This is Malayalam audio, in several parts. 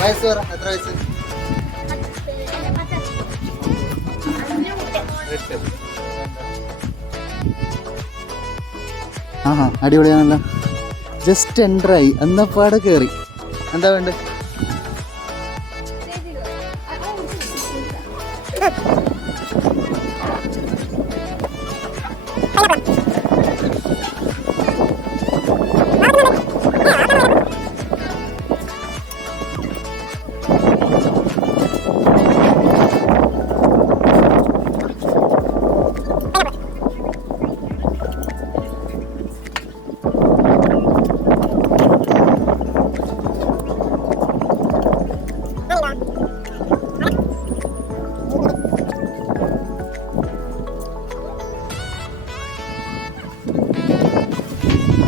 വയസ്സ് പറ, എത്ര വയസ്സ്? ആഹാ, അടിപൊളിയാണല്ലോ. ജസ്റ്റ് എൻ്ററായി എന്നപ്പാടെ കയറി. എന്താ വേണ്ടത്?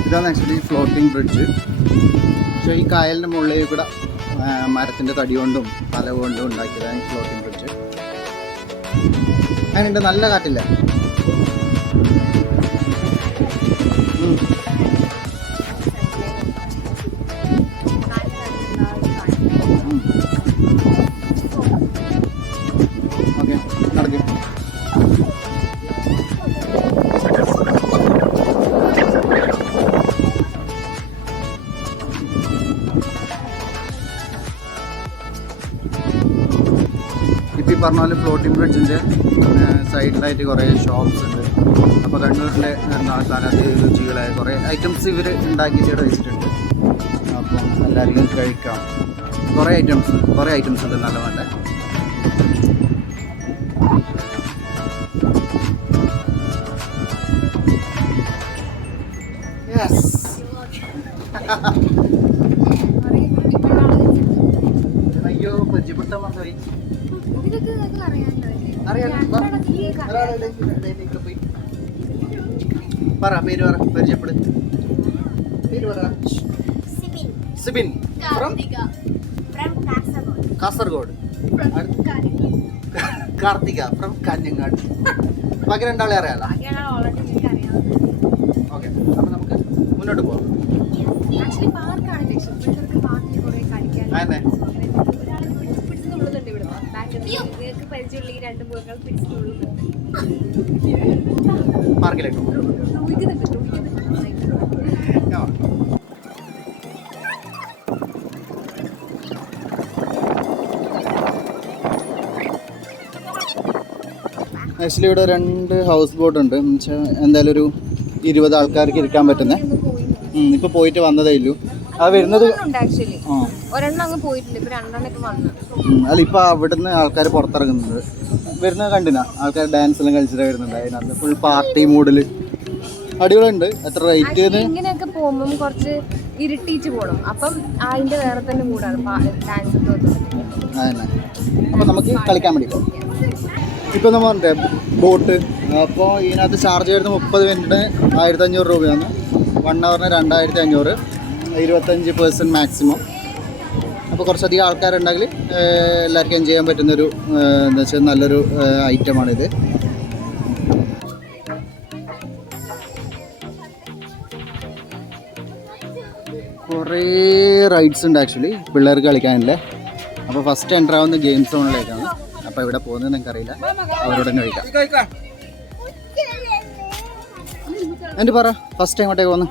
ഇതാണ് ആക്ച്വലി ഫ്ലോട്ടിംഗ് ബ്രിഡ്ജ്. പക്ഷേ ഈ കായലിൻ്റെ മുകളിൽ കൂടെ മരത്തിൻ്റെ തടി കൊണ്ടും പല കൊണ്ടും ഉണ്ടാക്കിയതാണ് ഫ്ലോട്ടിംഗ് ബ്രിഡ്ജ്. അതിനുണ്ട്, നല്ല കാറ്റില്ല. ഓക്കെ, നടക്കും. ഇപ്പം ഈ പറഞ്ഞ പോലെ ഫ്ലോട്ടിംഗ് ബ്രിഡ്ജിൻ്റെ സൈഡിലായിട്ട് കുറേ ഷോപ്സ് ഉണ്ട്. അപ്പോൾ കണ്ണൂരിലെ തനത് രുചികളായ കുറേ ഐറ്റംസ് ഇവർ ഉണ്ടാക്കിയിട്ട് ഇവിടെ വെച്ചിട്ടുണ്ട്. അപ്പം എല്ലാവർക്കും കഴിക്കാം. കുറേ ഐറ്റംസ് ഉണ്ട് നല്ല നല്ല. അയ്യോ, പരിചയപ്പെട്ടാൽ മതി. പറ, പേര് പറ, പരിചയപ്പെട്. പേര് പറ. സിബിൻ. കാസർഗോഡ്. കാർത്തിക ഫ്രം കാഞ്ഞങ്ങാട്. ബാക്കി രണ്ടാളെ അറിയാലോ. ഓക്കെ, അപ്പൊ നമുക്ക് മുന്നോട്ട് പോവാം. അതെ, പാർക്കിലേക്ക് ആക്ച്വലി ഇവിടെ 2 ഹൗസ് ബോട്ട് ഉണ്ട്. എന്തായാലും ഒരു 20 ആൾക്കാർക്ക് ഇരിക്കാൻ പറ്റുന്നേ. ഇപ്പൊ പോയിട്ട് വന്നതേ ഇല്ലു. അത് വരുന്നത് അല്ല, ഇപ്പൊ അവിടുന്ന് ആൾക്കാർ പുറത്തിറങ്ങുന്നത് വരുന്നത് കണ്ടിനാ. ആൾക്കാർ ഡാൻസ് എല്ലാം കളിച്ചിട്ട് വരുന്നുണ്ട്. അതിനകത്ത് ഫുൾ പാർട്ടി മൂഡില് അടിപൊളിയുണ്ട്. എത്ര റേറ്റ്? ഇങ്ങനെയൊക്കെ പോകുമ്പോൾ കുറച്ച് ഇരുട്ടിച്ച് പോകണം. അപ്പം അതിന്റെ വേറെ തന്നെ മൂടാണ് ഡാൻസ്. അതന്നെ. അപ്പൊ നമുക്ക് കളിക്കാൻ വേണ്ടി പോകും. ഇപ്പൊ നമ്മൾ പറഞ്ഞേ ബോട്ട്. അപ്പോൾ ഇതിനകത്ത് ചാർജ് വരുന്നത് 30 മിനിറ്റിന് 1500 രൂപയാണ്. 1 ഹവറിന് 2500. 25% മാക്സിമം. അപ്പോൾ കുറച്ചധികം ആൾക്കാരുണ്ടെങ്കിൽ എല്ലാവർക്കും എൻജോയ് ചെയ്യാൻ പറ്റുന്നൊരു എന്താ വെച്ചാൽ നല്ലൊരു ഐറ്റമാണിത്. കുറേ റൈഡ്സ് ഉണ്ട് ആക്ച്വലി പിള്ളേർക്ക് കളിക്കാനില്ലേ. അപ്പോൾ ഫസ്റ്റ് എൻ്റർ ആവുന്ന ഗെയിം സോണിലേക്കാണ്. അപ്പോൾ ഇവിടെ പോകുന്നത് നിങ്ങൾക്കറിയില്ല, അവരോട് തന്നെ കഴിക്കാം. എൻ്റെ പറ, ഫസ്റ്റ് എങ്ങോട്ടേക്ക് പോകുന്നു?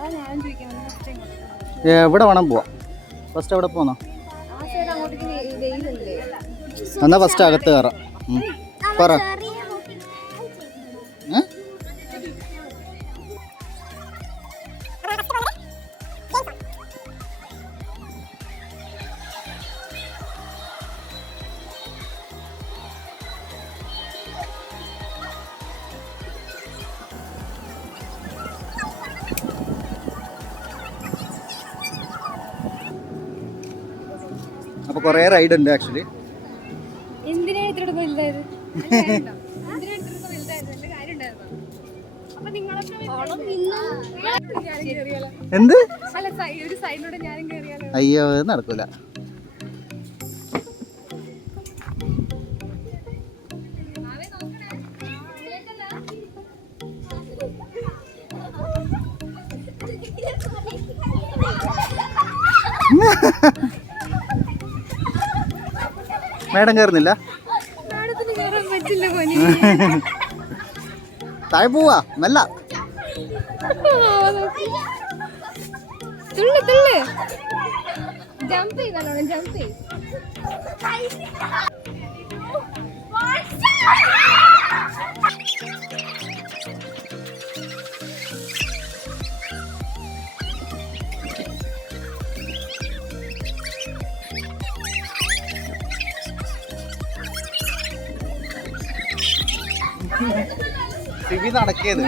എവിടെ വേണം പോവാം. ഫസ്റ്റ് എവിടെ പോന്നോ? എന്നാ ഫസ്റ്റ് അകത്ത് കയറാം. പറ. കുറേ റൈഡ് ഉണ്ട് ആക്ച്വലി. എന്തിനാ ഇത്ര വലുതായത്? എന്ത്? ഒരു സൈഡിലൂടെ ഞാനും കയറിയാലോ? അയ്യോ നടക്കൂല. മേഡം കയറുന്നില്ല. താഴെ പോവാ നല്ല. ജമ്പ് ചെയ്താലോ? ജമ്പ് ചെയ്. നടക്കിയത്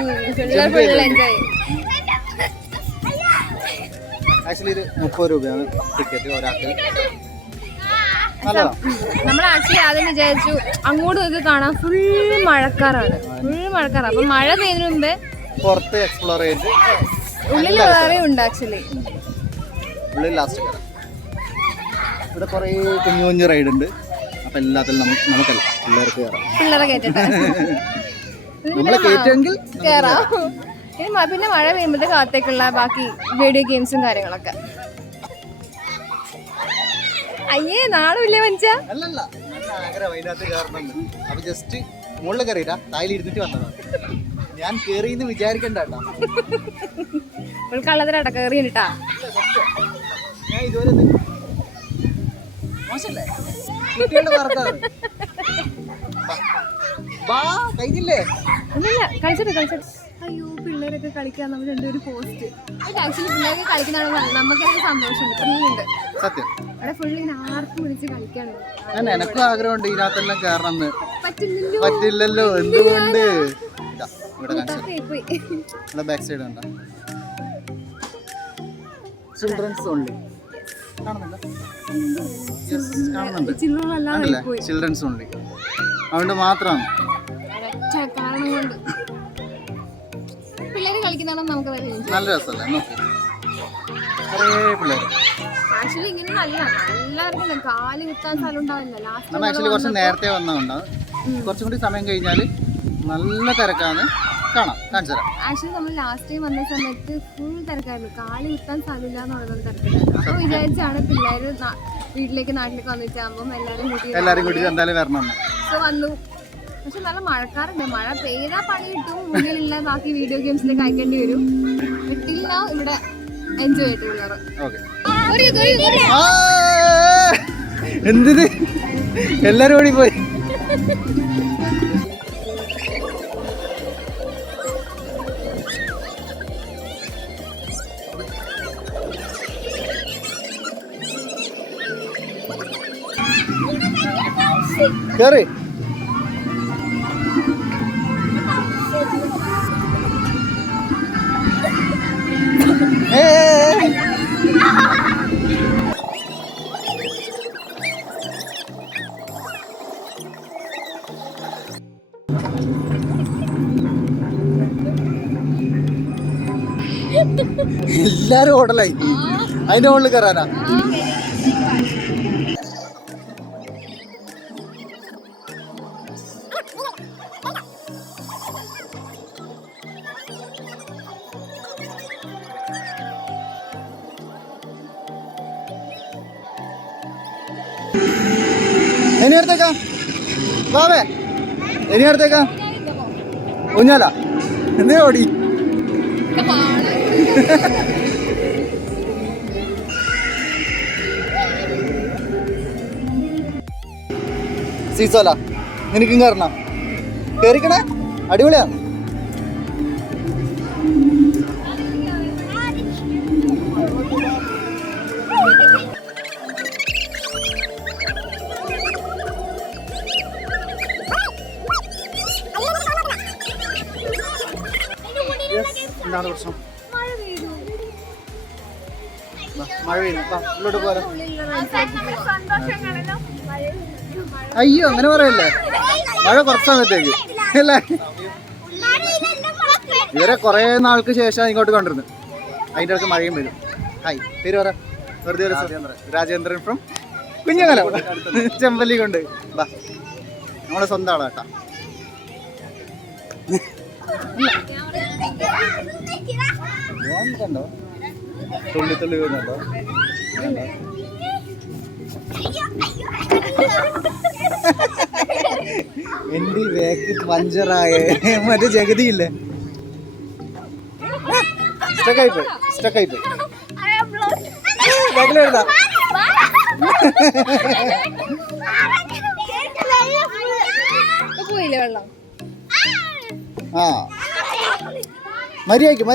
ആക്ച്വലി ഇത് 30 രൂപയാണ് ടിക്കറ്റ് ഒരാൾക്ക്. നല്ലതാ. നമ്മൾ ആക്ച്വലി ആദ്യം വിചാരിച്ചു അങ്ങോട്ട് നോക്കി കാണാൻ ഫുൾ മഴക്കാറാണ്. അപ്പൊ മഴ പെയ്യുന്നതിന് മുമ്പേ പുറത്ത് എക്സ്പ്ലോർ ചെയ്ത് ഉള്ളിൽ വേറെ ഉണ്ട് ആക്ച്വലി. ഉള്ളിൽ ലാസ്റ്റ് കയറാം. ഇവിടെ കുറേ കുഞ്ഞു കുഞ്ഞു റൈഡ് ഉണ്ട്. അപ്പൊ എല്ലാത്തിലും നമുക്കല്ല പിള്ളേർക്ക് കയറാം. പിള്ളേരെ കേട്ടിട്ട് നമ്മളെ കയറ്റുമെങ്കിൽ കേറാം. പിന്നെ മഴ പെയ്യുമ്പോഴത്തെ കാലത്തേക്കുള്ള ബാക്കി വീഡിയോ ഗെയിംസും കാര്യങ്ങളൊക്കെ. അയ്യേ നാളുമില്ലേ മനുഷ്യ. അല്ലല്ല ആഗ്രഹം അതിനകത്ത് കയറണം. അപ്പൊ ജസ്റ്റ് മുകളിൽ കയറിയിട്ടാ തായിൽ ഇരുന്നിട്ട് വന്നതാ. ഞാൻ കേറിന്ന് വിചാരിക്കണ്ട. കള്ളത്തിലട കേറിയിട്ടാ. ഞാൻ ഇതുവരെ മോശല്ലേ കുട്ടികളുടെ പറക്കാറ്. കഴിഞ്ഞില്ലേ? കളിച്ചിട്ട് അയ്യോ പിള്ളേരൊക്കെ കളിക്കാൻ നമ്മൾ രണ്ടുപേരും പോസ്റ്റ്. ആക്ച്വലി പിള്ളേരൊക്കെ കളിക്കുന്നതാണ് നമുക്കൊക്കെ സന്തോഷമുണ്ട്. ത്രില്ലുണ്ട് സത്യം. അവിടെ ഫുള്ള് ഇങ്ങനെ ആർക്കും വിളിച്ച് കളിക്കാനുണ്ട്. എനക്കും ആഗ്രഹമുണ്ട് ഇതിനകത്തെല്ലാം കയറണമെന്ന്. പറ്റില്ലല്ലോ. എന്തുകൊണ്ട്? ഇവിടെ ബാക്ക് സൈഡ് ഉണ്ടോ? ചിൽഡ്രൻസ് ഓൺലി കാണുന്നുണ്ട്. Children's only. അതുകൊണ്ട് മാത്രമാണ് കാരണം കൊണ്ട് പിള്ളേര് കളിക്കുന്നതാണ് നമുക്ക് നല്ല രസമല്ലേ. പിള്ളേർ ആക്ച്വലി ഇങ്ങനെ എല്ലാവർക്കും കാല് കുത്താൻ സ്ഥലം ഉണ്ടാവില്ല. നമ്മൾ ആക്ച്വലി കുറച്ച് നേരത്തെ വന്നതുകൊണ്ടാണ്. കുറച്ചും കൂടി സമയം കഴിഞ്ഞാൽ നല്ല തിരക്കാണ്. കാണിച്ചു തരാം. ആക്ച്വലി നമ്മൾ ലാസ്റ്റ് ടൈം വന്ന സമയത്ത് ഫുൾ തിരക്കായിരുന്നു. കാല് കുത്താൻ സ്ഥലമില്ല എന്ന് പറയുന്നത് തിരക്കില്ലായിരുന്നു. അപ്പൊ വിചാരിച്ചാണ് പിള്ളേര് വീട്ടിലേക്ക് നാട്ടിലേക്ക് വന്നിട്ടാകുമ്പോൾ എല്ലാവരും കൂട്ടി എന്തായാലും വരണം. സോ വന്നു. പക്ഷെ നല്ല മഴക്കാറുണ്ട്. മഴ പെയ്താ പണി കിട്ടും. മുന്നിലുള്ള ബാക്കി വീഡിയോ ഗെയിംസിലേക്ക് അയക്കേണ്ടി വരും. കിട്ടില്ല ഇവിടെ എൻജോയ് ചെയ്തിട്ട് പിള്ളേർ. എന്തിന് എല്ലാരും ഓടി പോയി. കേറി. എല്ലാരും ഓടലായി. അതിന്റെ മുകളിൽ കയറാനാ. ഇനി അടുത്തേക്കാ വാവേ. ഇനി അടുത്തേക്കാ ഊഞ്ഞാല. എന്തേ ഓടി? സീസോല നിനക്കും കയറണം. കേറിക്കണേ. അടിപൊളിയാണ്. എന്താണ് പ്രശ്നം? മഴ പെയ്യുന്നു. ഉള്ളോട്ട് പോരാ. ഉള്ളിലുള്ള അയ്യോ അങ്ങനെ പറയല്ലേ, മഴ കുറച്ച് സമയത്തേക്ക് അല്ലേ. ഇവരെ കുറേ നാൾക്ക് ശേഷം ഇങ്ങോട്ട് കൊണ്ടിരുന്നു. അതിൻ്റെ അടുത്ത് മഴയും വരും. ഹായ്, പേര് പറ. വെറുതെ രാജേന്ദ്രൻ ഫ്രം കുഞ്ഞങ്ങലം ചെമ്പല്ലി കൊണ്ട്. ബാ, നമ്മളെ സ്വന്തം ആളാ കേട്ടാ. കണ്ടോ തുള്ളി തുള്ളി വീഴുന്നുണ്ടോ? എന്റെ വേക്ക് പഞ്ചറായ മറ്റേ ജഗതിയില്ലേ, സ്റ്റക്കായിപ്പോയി. ബാക്കിലെഴുതാ. പോയില്ലേ വെള്ളം? ആ മര്യാദയ്ക്ക്.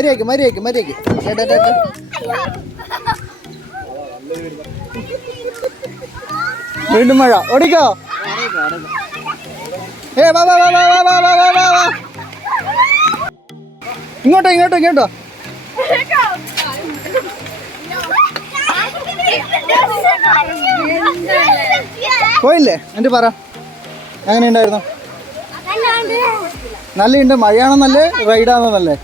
വീണ്ടും മഴ. ഓടിക്കോ. ഇങ്ങോട്ടോ. പോയില്ലേ? എന്നിട്ട് പറ, എങ്ങനെ ഉണ്ടായിരുന്നു? നല്ലുണ്ട്. മഴയാണോ നല്ലേ, റൈഡാണോ നല്ലേ?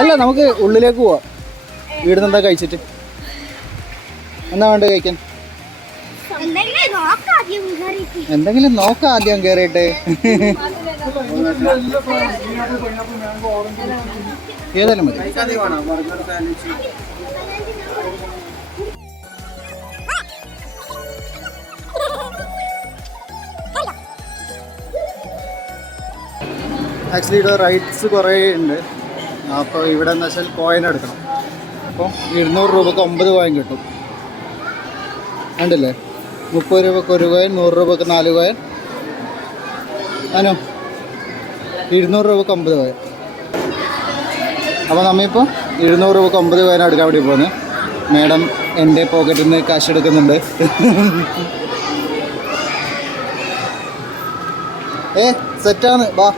അല്ല, നമുക്ക് ഉള്ളിലേക്ക് പോവാം. വീടുന്നെന്താ കഴിച്ചിട്ട്? എന്താ വേണ്ടത് കഴിക്കാൻ? എന്തെങ്കിലും നോക്കാം ആദ്യം കേറിയിട്ട്. ഏതായാലും മതി. ആക്ച്വലി ഇവിടെ റൈറ്റ്സ് കുറേ ഉണ്ട്. അപ്പോൾ ഇവിടെ എന്ന് വെച്ചാൽ കോയിൻ എടുക്കണം. അപ്പോൾ 200 രൂപക്ക് 9 കോയിൻ കിട്ടും. കണ്ടില്ലേ? 30 രൂപക്ക് 1 കോയിൻ, 100 രൂപക്ക് 4 കോയിൻ. ആനോ 200 രൂപക്ക് 9 കോയിൻ. അപ്പോൾ നമ്മളിപ്പോൾ 200 രൂപക്ക് 9 കോയിൻ എടുക്കാൻ വേണ്ടി പോകുന്നത്. മാഡം എൻ്റെ പോക്കറ്റിൽ നിന്ന് കാശ് എടുക്കുന്നുണ്ട്. സെറ്റാണ്. ബാ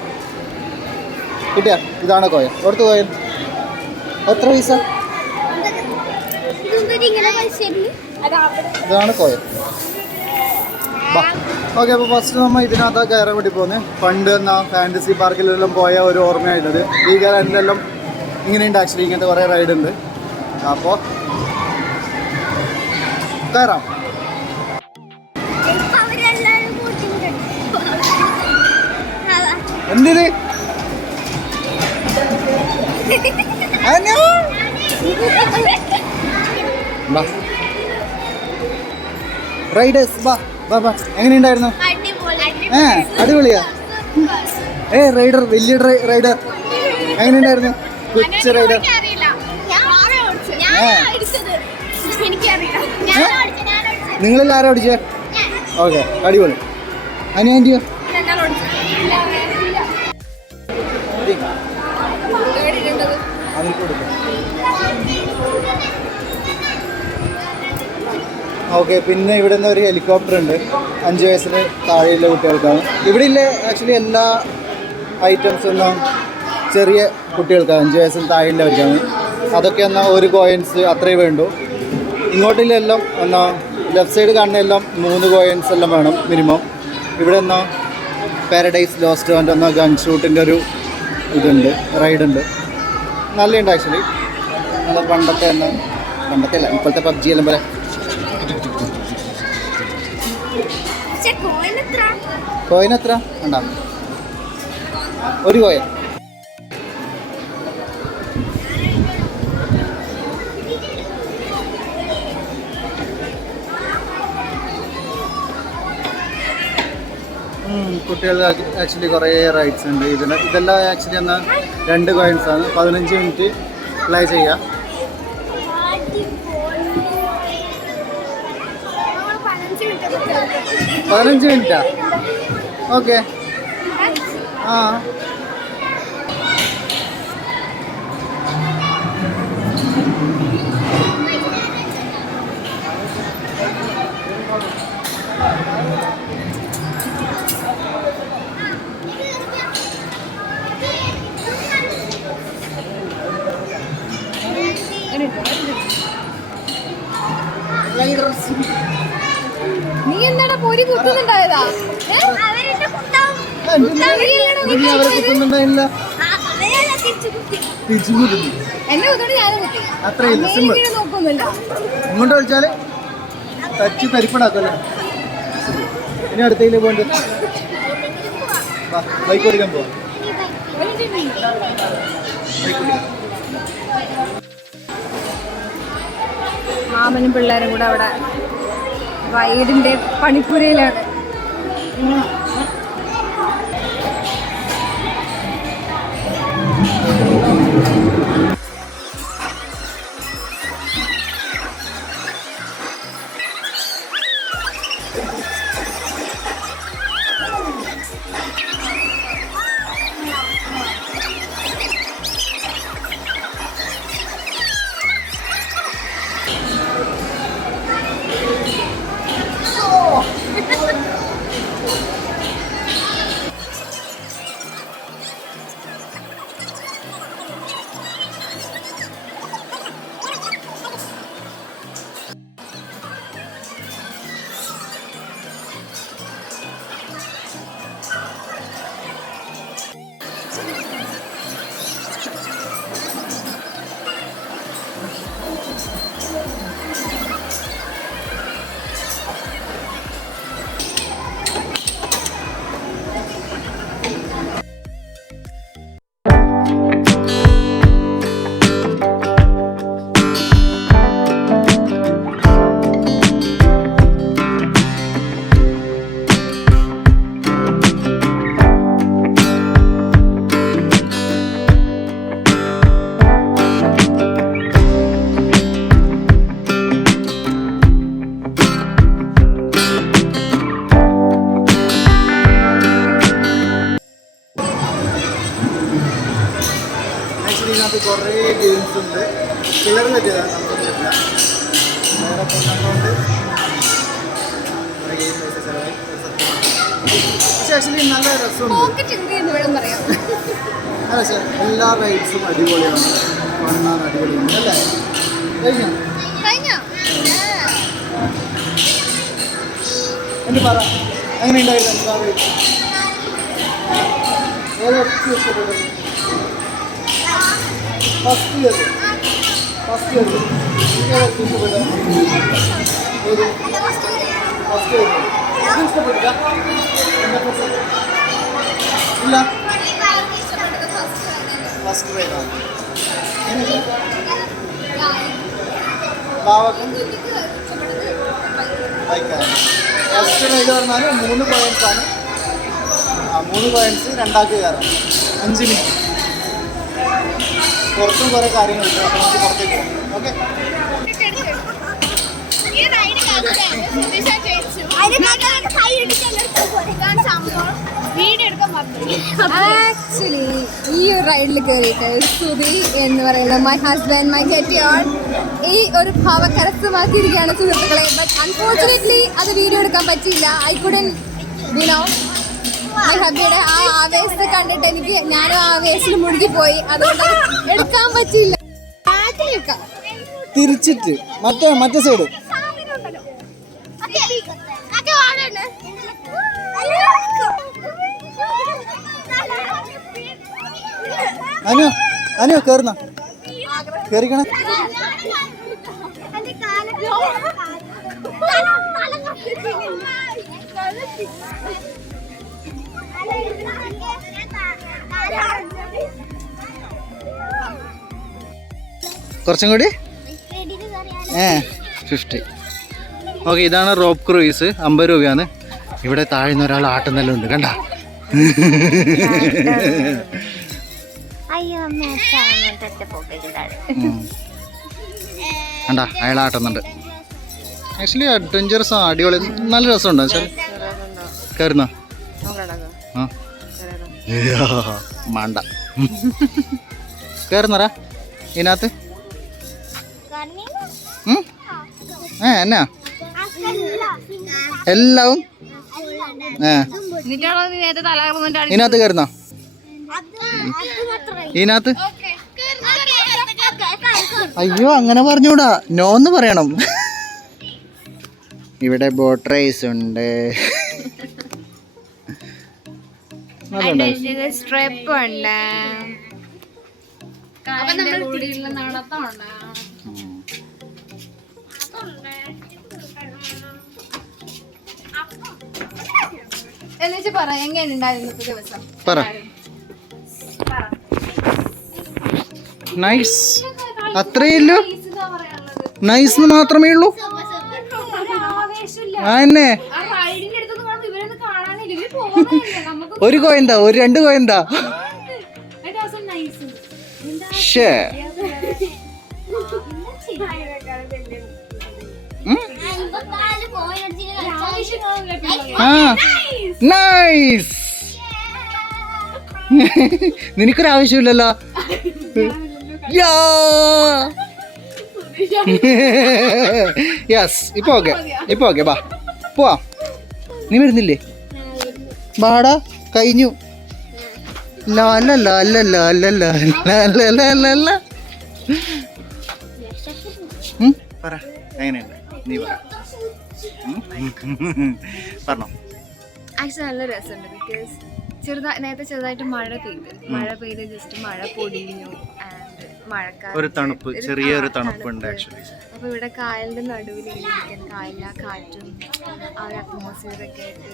കിട്ടിയ. ഇതാണ് കോയിൻ. കൊടുത്തു കോയിൻ. എത്ര പൈസ? ഇതാണ് കോയിൻ. ബാ. ഓക്കെ, അപ്പോൾ ഫസ്റ്റ് നമ്മൾ ഇതിനകത്ത് കയറാൻ വേണ്ടി പോകുന്നത്. പണ്ട് എന്നാ ഫാൻറ്റസി പാർക്കിലെല്ലാം പോയ ഒരു ഓർമ്മയായിട്ടുള്ളത്. ഈ കയറാനെല്ലാം ഇങ്ങനെയുണ്ട്. ആക്ച്വലി ഇങ്ങനത്തെ കുറേ റൈഡ് ഉണ്ട്. അപ്പോൾ കയറാം. എന്തിന് റൈഡേഴ്സ് ബാ. എങ്ങനെയുണ്ടായിരുന്നു? അടിപൊളിയാ. റൈഡർ, വലിയ റൈഡർ എങ്ങനെയുണ്ടായിരുന്നു? കൊച്ചു റൈഡർ. നിങ്ങളെല്ലാം ആരാ ഓടിച്ചേ? ഓക്കെ, അടിപൊളി. ആൻറ്റിയോ? ഓക്കെ, പിന്നെ ഇവിടെ നിന്ന് ഒരു ഹെലികോപ്റ്റർ ഉണ്ട്. 5 വയസ്സിന് താഴെയുള്ള കുട്ടികൾക്കാണ്. ഇവിടെ ഇല്ല ആക്ച്വലി എല്ലാ ഐറ്റംസും ഒന്നും ചെറിയ കുട്ടികൾക്കാണ്, 5 വയസ്സിന് താഴെയുള്ളവർക്കാണ്. അതൊക്കെ എന്നാൽ 1 കോയിൻസ് അത്രയേ വേണ്ടൂ. ഇങ്ങോട്ടിലെല്ലാം എന്നാൽ ലെഫ്റ്റ് സൈഡ് കാണുന്നതെല്ലാം 3 കോയിൻസ് എല്ലാം വേണം മിനിമം. ഇവിടെ എന്നാൽ പാരഡൈസ് ലോസ്റ്റ് എന്നാൽ ഗൺ ഷൂട്ടിൻ്റെ ഒരു ഇതുണ്ട്, റൈഡുണ്ട്. നല്ലുണ്ട് ആക്ച്വലി. നല്ല പണ്ടത്തെ തന്നെ, പണ്ടത്തെ അല്ല ഇപ്പോഴത്തെ PUBG എല്ലാം പോലെ. കോയിൻ എത്ര ഉണ്ടാ? 1 കോയിൻ. കുട്ടികൾക്ക് ആക്ച്വലി കുറേ റൈഡ്സ് ഉണ്ട്. ഇതെല്ലാം ആക്ച്വലി എന്നാൽ 2 കോയിൻസാണ്. 15 മിനിറ്റ് പ്ലേ ചെയ്യാം. 15 മിനിറ്റാ? ഓക്കെ. ആ നീ എന്താടാ പൊരി കുത്തുന്നുണ്ടായതാ? എന്നെ കുത്തോണ്ട് ഞാനും കുത്തി. നോക്കൊന്നുമില്ല. ഇങ്ങോട്ട് വിളിച്ചാല് തച്ച് തരിപ്പണാക്കല്ലേ. ഇനി അടുത്തേക്ക് പോകണ്ട. ബൈക്ക് ഓടിക്കാൻ പോവാം. മാമനും പിള്ളേരും കൂടെ അവിടെ റൈഡിന്റെ പണിപ്പുരയിലാണ്. ഇതിനകത്ത് കുറേ ഗെയിംസ് ഉണ്ട്. പിള്ളേർ പറ്റിയതാണ്, നമുക്കൊന്നും പറ്റില്ല. വേറെ കൊണ്ടുകൊണ്ട് കുറേ ഗെയിം പൈസ ചിലവായി. പക്ഷേ ആക്ച്വലി നല്ല രസമുണ്ട്. അല്ല സാർ, എല്ലാ റൈഡ്സും അടിപൊളിയാണ്, ഫണ്ണാണ്, അടിപൊളിയാണ് അല്ലേ? കഴിഞ്ഞോ? എന്ന് പറ, എങ്ങനെ ഉണ്ടായിരുന്നു എന്താ റൈഡ്? ഏതൊക്കെ ഇഷ്ടപ്പെട്ടത്? ഫസ്റ്റ് ഇയർ ഏതൊക്കെ ഇഷ്ടപ്പെട്ടത്? ഏത് ഫസ്റ്റ് ഇയർ ഇത് ഇഷ്ടപ്പെട്ടില്ല? ഇല്ല, ഫസ്റ്റ് റൈഡാണ്. ബൈക്കാണ്. ഫസ്റ്റ് റൈഡ് പറഞ്ഞാൽ 3 പോയിൻറ്റ്സാണ്. 3 പോയിൻറ്റ്സ് 2 ആൾക്ക് കയറാം. 5 മിനിറ്റ്. പുറത്തും കുറേ കാര്യങ്ങളുണ്ട്. അപ്പോൾ നമുക്ക് പുറത്തേക്ക് പോകാം. ഓക്കെ. ആക്ച്വലി ഈ ഒരു റൈഡിൽ കയറിയിട്ട് സുധി എന്ന് പറയുന്ന മൈ ഹസ്ബൻഡ്, മൈ കെറ്റിയോൺ, ഈ ഒരു ഭാവം കരസ്ഥമാക്കിയിരിക്കുകയാണ് സുഹൃത്തുക്കളെ. ബട്ട് അൺഫോർച്ചുനേറ്റ്ലി അത് വീഡിയോ എടുക്കാൻ പറ്റിയില്ല. ഐ കുഡൻ യുനോ മൈ ഹബ്ബിയുടെ ആ ആവേശത്തെ കണ്ടിട്ട് ഞാനും ആ ആവേശത്തിൽ മുഴുകിപ്പോയി. അതുകൊണ്ട് എടുക്കാൻ പറ്റിയില്ല. തിരിച്ചിട്ട് മറ്റേ സൈഡ് അനു കയറുന്ന കയറിക്കണ. കുറച്ചും കൂടി 50. ഓക്കെ, ഇതാണ് റോപ്പ് ക്രൂയിസ്. 50 രൂപയാണ്. ഇവിടെ താഴ്ന്ന ഒരാൾ ആട്ടുന്നെല്ലാം ഉണ്ട്, കണ്ട. കണ്ട, അയാൾ ആട്ടുന്നുണ്ട്. ആക്ച്വലി അഡ്വഞ്ചറസ് ആണ്, അടിപൊളി, നല്ല രസമുണ്ട്. കയറുന്ന മാണ്ട കയറുന്നറാ ഇതിനകത്ത്. എന്നാ എല്ലാവും ഇതിനകത്ത് കയറുന്ന ഇതിനകത്ത് അയ്യോ അങ്ങനെ പറഞ്ഞൂടാ, നോ എന്ന് പറയണം. ഇവിടെ ബോട്ട് റേസ് ഉണ്ട്. സ്ട്രിപ്പ് ഉണ്ട്. നടത്തമുണ്ട്. എന്നുവെച്ച് പറ, എങ്ങനെയുണ്ടായിരുന്നു ദിവസം? പറ. നൈസ്, അത്രയല്ലോ. നൈസ് മാത്രമേ ഉള്ളൂ. ആന്നെ ഒരു കോയന്താ, ഒരു 2 കോയന്താ. ഷേ നൈസ്. നിനക്കൊരാവശ്യമില്ലല്ലോ. യെസ്, ഇപ്പൊ ഓക്കെ ബാ പോവാ. നീ വരുന്നില്ലേ? ബാടാ, കഴിഞ്ഞു. പറ, എങ്ങനെയുണ്ട് നീ പറ. പറഞ്ഞോ. ആക്ച്വലി നല്ല രസമുണ്ട്. ബിക്കോസ് നേരത്തെ ചെറുതായിട്ട് മഴ പെയ്ത് ജസ്റ്റ് മഴ പൊടിഞ്ഞു. ആൻഡ് മഴക്കാലം ഒരു തണുപ്പ്, ചെറിയൊരു തണുപ്പുണ്ട് ആക്ച്വലി. അപ്പൊ ഇവിടെ കായലിന്റെ നടുവിൽ ഇരിക്കാൻ കായലിലെ കാറ്റും ആ ഒരു അറ്റ്മോസ്ഫിയർ ഒക്കെ ആയിട്ട്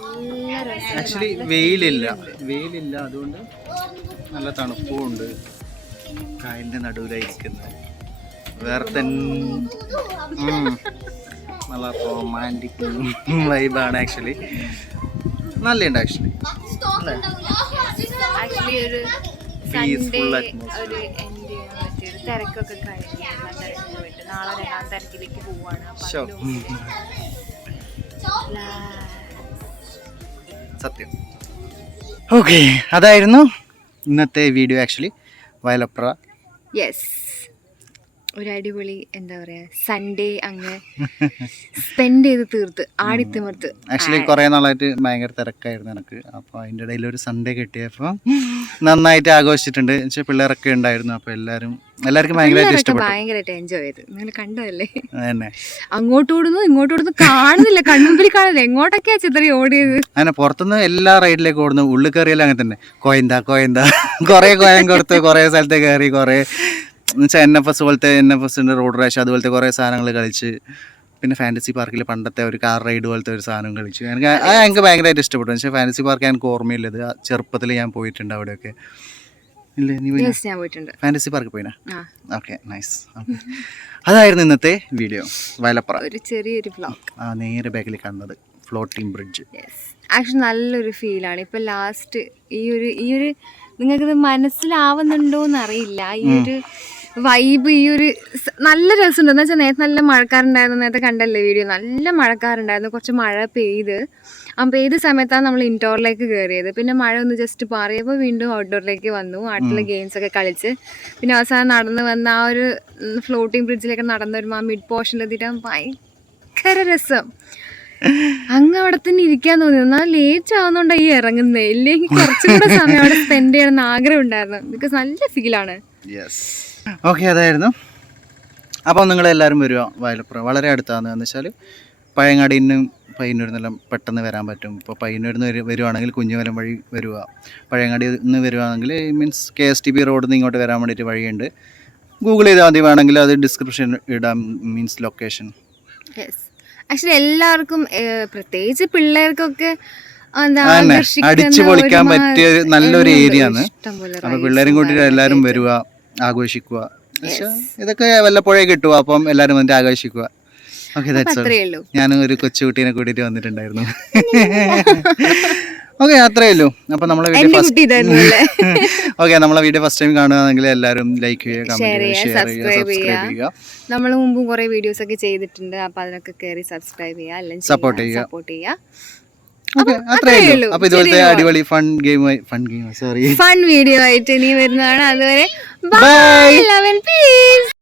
നല്ല രസം. ആക്ച്വലി വെയിലില്ല, അതുകൊണ്ട് നല്ല തണുപ്പും ഉണ്ട്. കായലിന്റെ നടുവിലായിരിക്കുന്നത് വേറെ തന്നെ നല്ല റൊമാൻറ്റിക് വൈബാണ് ആക്ച്വലി. നല്ലുണ്ട് ആക്ച്വലി. ഒരു സൺഡേ ഒരു എൻഡ് ചെയ്യാൻ പറ്റിയൊരു തിരക്കൊക്കെ കഴിഞ്ഞ് തിരക്ക് പോയിട്ട് നാളെ 2ാം തിരക്കിലേക്ക് പോവാണ്. സത്യം. ഓക്കെ, അതായിരുന്നു ഇന്നത്തെ വീഡിയോ ആക്ച്വലി. വയലപ്ര. യെസ്, ഒരു അടിപൊളി എന്താ പറയാ സൺഡേ അങ്ങ് സ്പെൻഡ് ചെയ്ത് തീർത്ത് ആടിത്തിമിർത്ത്. ആക്ച്വലി കുറേ നാളായിട്ട് ഭയങ്കര തിരക്കായിരുന്നു എനിക്ക്. അപ്പോൾ അതിൻ്റെ ഇടയിൽ ഒരു സൺഡേ കിട്ടിയപ്പോൾ നന്നായിട്ട് ആഘോഷിച്ചിട്ടുണ്ട്. എന്നുവെച്ചാൽ പിള്ളേരൊക്കെ ഉണ്ടായിരുന്നു. അപ്പോൾ എല്ലാവർക്കും ഭയങ്കരമായിട്ട് ഇഷ്ടപ്പെട്ടു. ഭയങ്കരമായിട്ട് എൻജോയ് ചെയ്തു. നിങ്ങൾ കണ്ടതല്ലേ? അതന്നെ, അങ്ങോട്ടോടുന്നു ഇങ്ങോട്ടോടുന്നു കാണുന്നില്ല, കൺമുമ്പിൽ കാണില്ല. എങ്ങോട്ടൊക്കെയാ ചിതറി ഓടിയത്? അങ്ങനെ പുറത്തുനിന്ന് എല്ലാ റൈഡിലേക്ക് ഓടുന്നു. ഉള്ളിൽ കയറിയാലും അങ്ങനെ തന്നെ കോയന്ത കുറേ കോയം കൊടുത്ത് കുറേ സ്ഥലത്ത് കയറി. കുറേ എന്നുവെച്ചാൽ NFS പോലത്തെ NFSൻ്റെ റോഡ് റാഷ് അതുപോലത്തെ കുറേ സാധനങ്ങൾ കളിച്ച്. പിന്നെ ഫാൻറ്റസി പാർക്കിൽ പണ്ടത്തെ ഒരു കാർ റൈഡ് പോലത്തെ ഒരു സാധനം കളിച്ചു. എനിക്ക് ഭയങ്കരമായിട്ട് ഇഷ്ടപ്പെട്ടു. പക്ഷേ ഫാൻറ്റസി പാർക്ക് എനിക്ക് ഓർമ്മയില്ലത്. ചെറുപ്പത്തിൽ ഞാൻ പോയിട്ടുണ്ട് അവിടെയൊക്കെ. ഇല്ലേ, നീ പോയിട്ടുണ്ട്? ഫാൻറ്റസി പാർക്ക് പോയിനാ? Okay, nice. അതായിരുന്നു ഇന്നത്തെ വീഡിയോ. വയലപ്ര ഒരു ചെറിയൊരു വ്ലോഗ്. നേരെ ബാക്കിൽ കാണുന്നത് ഫ്ലോട്ടിംഗ് ബ്രിഡ്ജ്. ആക്ച്വലി നല്ലൊരു ഫീലാണ്. ഇപ്പം ലാസ്റ്റ് ഈ ഒരു നിങ്ങൾക്കിത് മനസ്സിലാവുന്നുണ്ടോയെന്ന് അറിയില്ല. ഈ ഒരു വൈബ്, ഈ ഒരു നല്ല രസമുണ്ട്. എന്ന് വെച്ചാൽ നേരത്തെ നല്ല മഴക്കാറുണ്ടായിരുന്നു. നേരത്തെ കണ്ടല്ലേ വീഡിയോ? നല്ല മഴക്കാറുണ്ടായിരുന്നു. കുറച്ച് മഴ പെയ്ത സമയത്താണ് നമ്മൾ ഇൻഡോറിലേക്ക് കയറിയത്. പിന്നെ മഴ ഒന്ന് ജസ്റ്റ് പാറിയപ്പോൾ വീണ്ടും ഔട്ട്ഡോറിലേക്ക് വന്നു. നാട്ടിലെ ഗെയിംസൊക്കെ കളിച്ച് പിന്നെ അവസാനം നടന്ന് വന്ന ആ ഒരു ഫ്ലോട്ടിംഗ് ബ്രിഡ്ജിലേക്ക് നടന്നു വരുമ്പോൾ ആ മിഡ് പോർഷനിലെത്തിയിട്ട് ഭയങ്കര രസം. അങ്ങ് അവിടെ തന്നെ ഇരിക്കാൻ തോന്നി. എന്നാൽ ലേറ്റ് ആവുന്നുണ്ടോ ഈ ഇറങ്ങുന്നത്? ഇല്ലെങ്കിൽ കുറച്ചും കൂടെ സമയം അവിടെ സ്പെൻഡ് ചെയ്യണമെന്ന് ആഗ്രഹം ഉണ്ടായിരുന്നു. ബിക്കോസ് നല്ല ഫീലാണ്. ഓക്കെ, അതായിരുന്നു. അപ്പോൾ നിങ്ങളെല്ലാവരും വരിക. വയലപ്പുറം വളരെ അടുത്താണ്. എന്ന് വെച്ചാൽ പഴയങ്ങാടിയിൽ നിന്നും പയ്യന്നൂരിൽ നിന്നെല്ലാം പെട്ടെന്ന് വരാൻ പറ്റും. ഇപ്പോൾ പയ്യന്നൂരിൽ നിന്ന് വരുവാണെങ്കിൽ കുഞ്ഞുമലം വഴി വരിക. പഴയങ്ങാടിയിൽ നിന്ന് വരുവാണെങ്കിൽ മീൻസ് KSTP റോഡിൽ നിന്ന് ഇങ്ങോട്ട് വരാൻ വേണ്ടിയിട്ട് വഴിയുണ്ട്. ഗൂഗിൾ ചെയ്താൽ മതി. വേണമെങ്കിൽ അത് ഡിസ്ക്രിപ്ഷൻ ഇടാം, മീൻസ് ലൊക്കേഷൻ. ആക്ച്വലി എല്ലാവർക്കും പ്രത്യേകിച്ച് പിള്ളേർക്കൊക്കെ അടിച്ചു പൊളിക്കാൻ പറ്റിയ നല്ലൊരു ഏരിയ ആണ്. അപ്പോൾ പിള്ളേരും കൂട്ടി എല്ലാവരും വരിക, ആഘോഷിക്കുക. ഇതൊക്കെ വല്ലപ്പോഴേ കിട്ടുക. അപ്പം എല്ലാവരും വന്നിട്ട് ആഘോഷിക്കുക. ഓക്കെ, ഞാനും ഒരു കൊച്ചുകുട്ടീനെ കൂട്ടിയിട്ട് വന്നിട്ടുണ്ടായിരുന്നു. ഓക്കെ, അത്രയേ ഉള്ളൂ. അപ്പോൾ നമ്മളെ വീഡിയോ ഫസ്റ്റ് ടൈം കാണുകയാണെങ്കിൽ എല്ലാവരും ലൈക്ക് ചെയ്യുക, കമന്റ് ചെയ്യുക, ഷെയർ ചെയ്യുക, സബ്സ്ക്രൈബ് ചെയ്യുക. നമ്മൾ മുമ്പും കുറേ വീഡിയോസ് ഒക്കെ ചെയ്തിട്ടുണ്ട്. അപ്പോൾ അതിനൊക്കെ കയറി സബ്സ്ക്രൈബ് ചെയ്യുക, അല്ലെങ്കിൽ സപ്പോർട്ട് ചെയ്യുക. അത്രയേ ഉള്ളൂ. അപ്പോൾ ഇതുപോലത്തെ അടിപൊളി ഫൺ വീഡിയോ ആയിട്ട് ഇനി വരുന്നതാണ്. അതുവരെ ബൈ, ലവ് ആൻഡ് പീസ്.